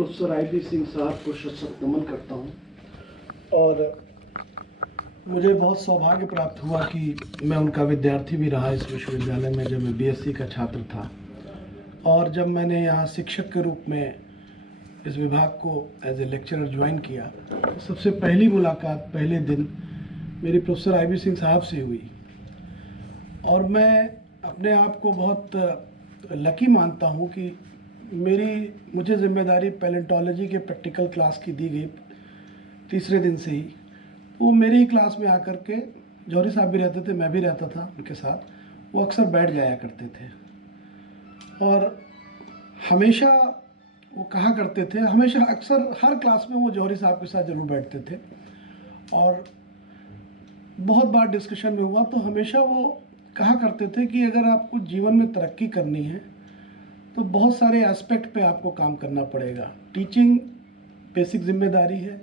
Professor IB Singh साहब को शत नमन करता हूँ। और मुझे बहुत सौभाग्य प्राप्त हुआ कि मैं उनका विद्यार्थी भी रहा इस विश्वविद्यालय में जब मैं BSc का छात्र था, और जब मैंने यहाँ शिक्षक के रूप में इस विभाग को एज ए लेक्चरर ज्वाइन किया तो सबसे पहली मुलाकात पहले दिन मेरी प्रोफेसर IB सिंह साहब से हुई। और मैं अपने आप को बहुत लकी मानता हूँ कि मुझे जिम्मेदारी पैलेंटोलॉजी के प्रैक्टिकल क्लास की दी गई तीसरे दिन से ही। वो मेरी ही क्लास में आकर के, जौहरी साहब भी रहते थे, मैं भी रहता था उनके साथ, वो अक्सर बैठ जाया करते थे और हमेशा वो कहा करते थे, हमेशा अक्सर हर क्लास में वो जौहरी साहब के साथ ज़रूर बैठते थे। और बहुत बार डिस्कशन में हुआ तो हमेशा वो कहा करते थे कि अगर आपको जीवन में तरक्की करनी है तो बहुत सारे एस्पेक्ट पे आपको काम करना पड़ेगा। टीचिंग बेसिक जिम्मेदारी है,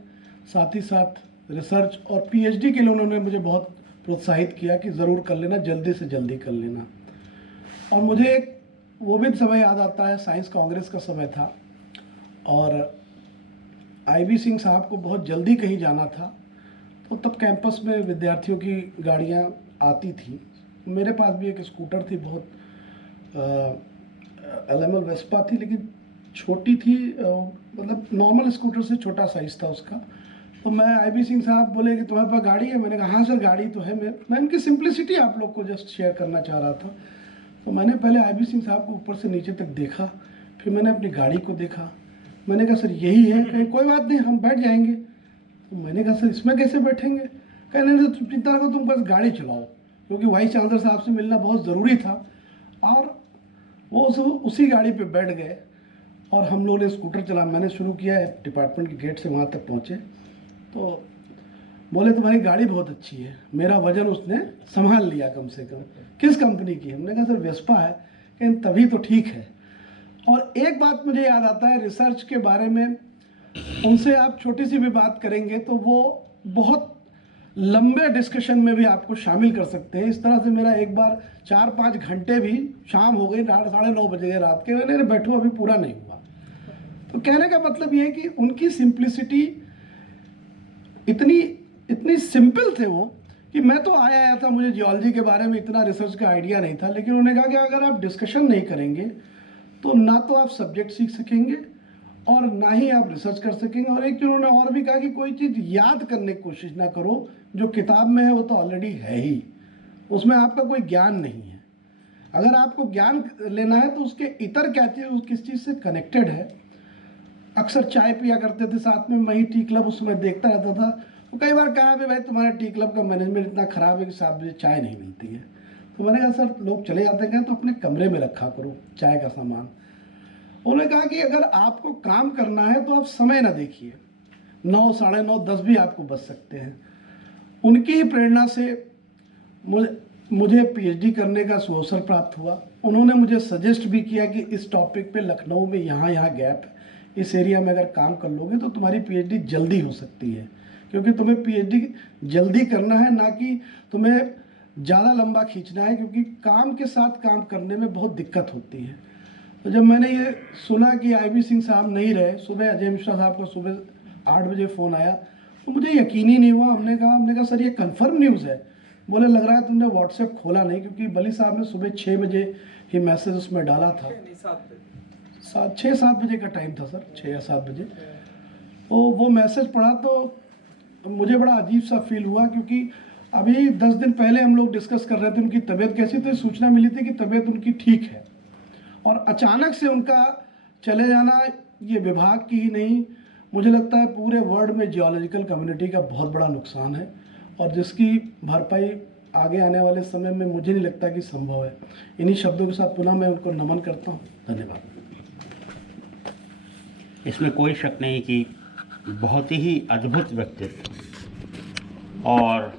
साथ ही साथ रिसर्च और PhD के लिए उन्होंने मुझे बहुत प्रोत्साहित किया कि ज़रूर कर लेना, जल्दी से जल्दी कर लेना। और मुझे एक वो भी समय याद आता है, साइंस कांग्रेस का समय था और IB सिंह साहब को बहुत जल्दी कहीं जाना था, तो तब कैंपस में विद्यार्थियों की गाड़ियाँ आती थी। मेरे पास भी एक स्कूटर थी, बहुत LML वेस्पा थी, लेकिन छोटी थी, मतलब नॉर्मल स्कूटर से छोटा साइज़ था उसका। तो मैं IB सिंह साहब बोले कि तुम्हारे पास गाड़ी है? मैंने कहा हाँ सर गाड़ी तो है। मैं इनकी सिंप्लिसिटी आप लोग को जस्ट शेयर करना चाह रहा था। तो मैंने पहले IB सिंह साहब को ऊपर से नीचे तक देखा, फिर मैंने अपनी गाड़ी को देखा। मैंने कहा सर यही है? कहीं कोई बात नहीं, हम बैठ जाएंगे। तो मैंने कहा सर इसमें कैसे बैठेंगे? कहने नहीं तुम चिंता करो, तुम बस गाड़ी चलाओ, क्योंकि वाइस चांसलर साहब से मिलना बहुत ज़रूरी था। और वो उसी गाड़ी पे बैठ गए और हम लोगों ने स्कूटर चला, मैंने शुरू किया है, डिपार्टमेंट के गेट से वहाँ तक पहुँचे। तो बोले तुम्हारी गाड़ी बहुत अच्छी है। मेरा वजन उसने संभाल लिया कम से कम। किस कंपनी की है? हमने कहा सर वेस्पा है। कहीं तभी तो ठीक है। और एक बात मुझे याद आता है, रिसर्च के बारे में उनसे आप छोटी सी भी बात करेंगे तो वो बहुत लंबे डिस्कशन में भी आपको शामिल कर सकते हैं। इस तरह से मेरा एक बार 4-5 घंटे भी, शाम हो गई, 9:30 बज गए रात के, मैंने बैठो अभी पूरा नहीं हुआ। तो कहने का मतलब ये है कि उनकी सिंप्लिसिटी इतनी सिंपल थे वो कि मैं तो आया था, मुझे जियोलॉजी के बारे में इतना रिसर्च का आइडिया नहीं था, लेकिन उन्होंने कहा कि अगर आप डिस्कशन नहीं करेंगे तो ना तो आप सब्जेक्ट सीख सकेंगे और ना ही आप रिसर्च कर सकेंगे। और एक चीज़ उन्होंने और भी कहा कि कोई चीज़ याद करने की कोशिश ना करो, जो किताब में है वो तो ऑलरेडी है ही, उसमें आपका कोई ज्ञान नहीं है। अगर आपको ज्ञान लेना है तो उसके इतर क्या चीज़, किस चीज़ से कनेक्टेड है। अक्सर चाय पिया करते थे साथ में, मैं ही टी क्लब उस समय देखता रहता था। तो कई बार कहा भाई तुम्हारे टी क्लब का मैनेजमेंट इतना ख़राब है कि 7 बजे चाय नहीं मिलती है। तो मैंने कहा सर लोग चले जाते हैं तो अपने कमरे में रखा करो चाय का सामान। उन्होंने कहा कि अगर आपको काम करना है तो आप समय ना देखिए, 9, 9:30, 10 भी आपको बच सकते हैं। उनकी ही प्रेरणा से मुझे PhD करने का सुअवसर प्राप्त हुआ। उन्होंने मुझे सजेस्ट भी किया कि इस टॉपिक पे लखनऊ में यहाँ गैप है, इस एरिया में अगर काम कर लोगे तो तुम्हारी PhD जल्दी हो सकती है, क्योंकि तुम्हें PhD जल्दी करना है, ना कि तुम्हें ज़्यादा लंबा खींचना है, क्योंकि काम के साथ काम करने में बहुत दिक्कत होती है। तो जब मैंने ये सुना कि IB सिंह साहब नहीं रहे, सुबह अजय मिश्रा साहब का सुबह 8 बजे फ़ोन आया, तो मुझे यकीन ही नहीं हुआ। हमने कहा सर ये कंफर्म न्यूज़ है? बोले लग रहा है तुमने व्हाट्सएप खोला नहीं, क्योंकि बली साहब ने सुबह 6 बजे ही मैसेज उसमें डाला था। 6-7 बजे का टाइम था सर, 6 या 7 बजे। तो वो मैसेज पढ़ा तो मुझे बड़ा अजीब सा फील हुआ, क्योंकि अभी 10 दिन पहले हम लोग डिस्कस कर रहे थे उनकी तबीयत कैसी, तो सूचना मिली थी कि तबीयत उनकी ठीक है। और अचानक से उनका चले जाना, ये विभाग की ही नहीं, मुझे लगता है पूरे वर्ल्ड में जियोलॉजिकल कम्युनिटी का बहुत बड़ा नुकसान है, और जिसकी भरपाई आगे आने वाले समय में मुझे नहीं लगता कि संभव है। इन्हीं शब्दों के साथ पुनः मैं उनको नमन करता हूँ। धन्यवाद। इसमें कोई शक नहीं कि बहुत ही अद्भुत व्यक्तित्व और